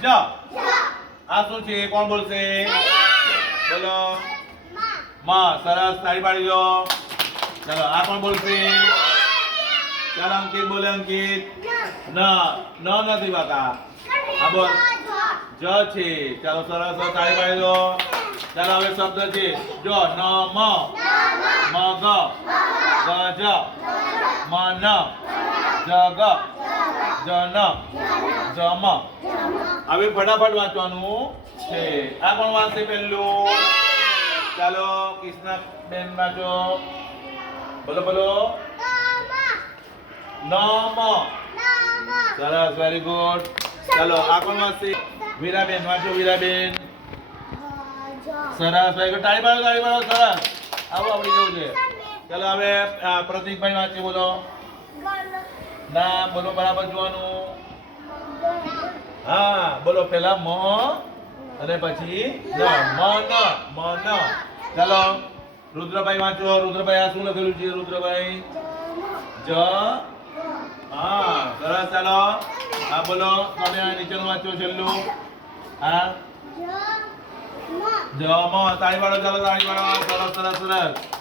જ આ શું છે કોણ બોલશે બોલો માં સરસ તાળી પાડી દો ચાલો આ કોણ બોલશે ચાલો અંકિત બોલે અંકિત ન નથી બાકા હા બોલ જ છે ચાલો સરસ તાળી પાડી દો ચાલો હવે શબ્દ છે જો ન મ ગ જ મ ન જ ગ જ ન જ મ હવે ફટાફટ વાંચવાનું છે આ કોણ વાંચશે પહેલું ચાલો કૃષ્ણ બેન વાંચો બોલો બોલો નમ સરસ વેરી ગુડ ચાલો આ કોણ વાંચશે વીરાબેન વાંચો વીરાબેન સરસ વેરી ગુડ તાળી પાડો સરસ આવું આવડી ગયું છે ચાલો હવે પ્રતિકભાઈ વાંચે બોલો ના બોલો બરાબર જોવાનું હા બોલો પેલા મ અને પછી ન મ ન ચાલો રુદ્રભાઈ વાંચો રુદ્રભાઈ આ શું લખેલું છે રુદ્રભાઈ જ હા સરસ ચાલો હા બોલો તમે આ નીચેનું વાંચો છેલ્લું હા જ મ તાળી પાડો ચાલો તાળી પાડો સરસ સરસ સરસ